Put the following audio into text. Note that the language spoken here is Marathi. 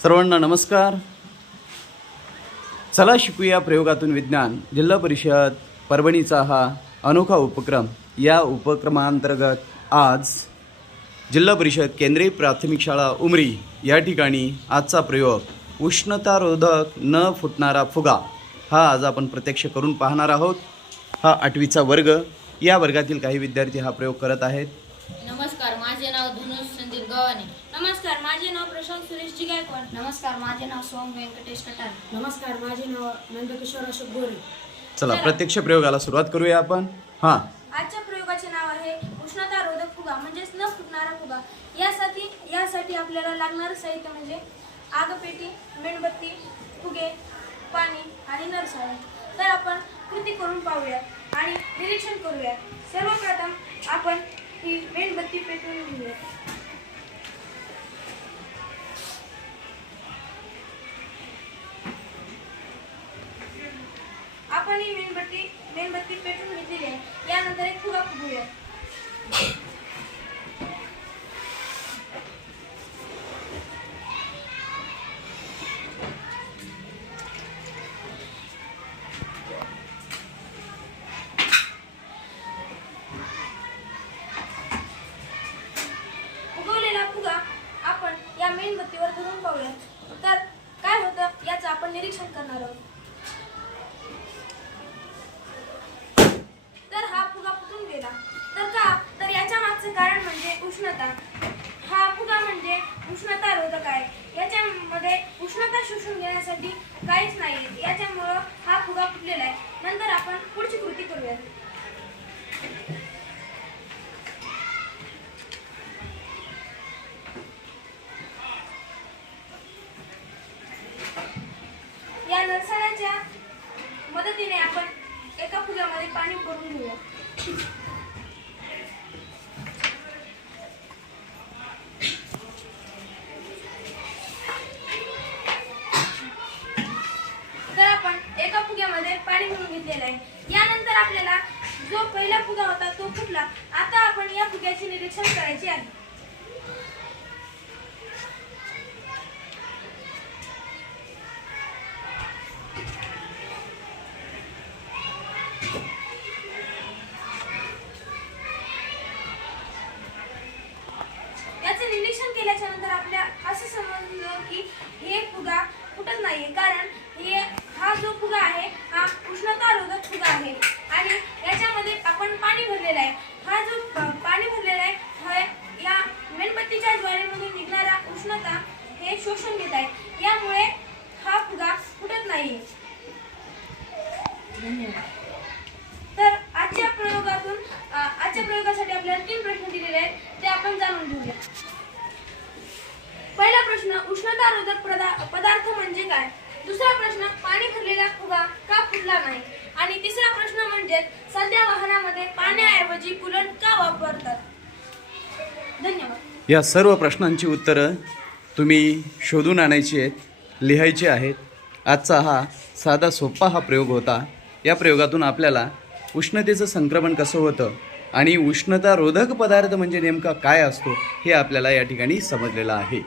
सर्वांना नमस्कार. चला शिकूया प्रयोगातून विज्ञान. जिल्हा परिषद परभणीचा हा अनोखा उपक्रम. या उपक्रमांतर्गत आज जिल्हा परिषद केंद्रीय प्राथमिक शाळा उमरी या ठिकाणी आजचा प्रयोग उष्णतारोधक न फुटणारा फुगा हा आज आपण प्रत्यक्ष करून पाहणार आहोत. हा 8वीचा वर्ग. या वर्गातील काही विद्यार्थी हा प्रयोग करत आहेत. नमस्कार, माझे नाव धनुष संदीप गव्हाणे. नमस्कार, माझे नाव प्रशांत सुरेश गायकवाड. नमस्कार, माझे नाव सोम व्यंकटेश कटार. नमस्कार, माझे नाव नंदकिशोर अशोक गोरे. चला प्रत्यक्ष प्रयोगाला सुरुवात करूया आपण. आजच्या प्रयोगाचे नाव आहे उष्णतारोधक फुगा म्हणजेच न फुटणारा फुगा. यासाठी आपल्याला लागणारं साहित्य म्हणजे आगपेटी, मेणबत्ती, फुगे, पाणी आणि नरसाळी. तर आपण कृती करून पाहूया आणि निरीक्षण करूया. सर्वप्रथम आपण ही मेणबत्ती पेटवून घेऊया. आपण ही मेणबत्ती पेटवून घेतलेली आहे. यानंतर एक फुगा फुगूया. उगवलेला फुगा आपण या मेणबत्तीवर धरून पाहूया. तर काय होतं याचं आपण निरीक्षण करणार आहोत. तर हा फुगा फुटून गेला. तर याच्या मागचं कारण म्हणजे उष्णता. हा फुगा म्हणजे उष्णतारोधक आहे. याच्यामध्ये उष्णता शोषून घेण्यासाठी काहीच नाही. याच्यामुळं हा फुगा फुटलेला आहे. नंतर आपण पुढची कृती करूया. या नरसाळ्याच्या मदतीने आपण एका फुग्यामध्ये पाणी भरून घेऊया. तर आपण एका फुग्यामध्ये पाणी भरून घेतलेलं आहे. यानंतर आपल्याला जो पहिला फुगा होता तो फुटला. आता आपण या फुग्याचे निरीक्षण करायचे आहे. याचे निरीक्षण केल्याच्या नंतर आपल्या असं समजलं की हे फुगा फुटत नाहीये, कारण हा जो फुगा आहे हा उष्णतारोधक फुगा आहे आणि याच्यामध्ये आपण पाणी भरलेलं आहे. हा जो पाणी भरलेला आहे हा या मेणबत्तीच्या ज्वालेमधून निघणारा उष्णता हे शोषून घेत आहे. यामुळे हा फुगा फुटत नाहीये. तर आजच्या प्रयोगासाठी आपल्याला 3 प्रश्न दिलेले आहेत. ते आपण जाणून घेऊया. पहिला प्रश्न, उष्णतारोधक पदार्थ म्हणजे काय? दुसरा प्रश्न, पाणी भरलेला फुगा का फुटला नाही? आणि तिसरा प्रश्न म्हणजे सध्या वाहनामध्ये पाण्याऐवजी कूलंट का वापरतात? धन्यवाद. या सर्व प्रश्नांची उत्तरं तुम्ही शोधून आणायची आहेत, लिहायची आहेत. आजचा हा साधा सोपा हा प्रयोग होता. या प्रयोगातून आपल्याला उष्णतेचं संक्रमण कसं होतं आणि उष्णतारोधक पदार्थ म्हणजे नेमका काय असतो हे आपल्याला या ठिकाणी समजलेलं आहे.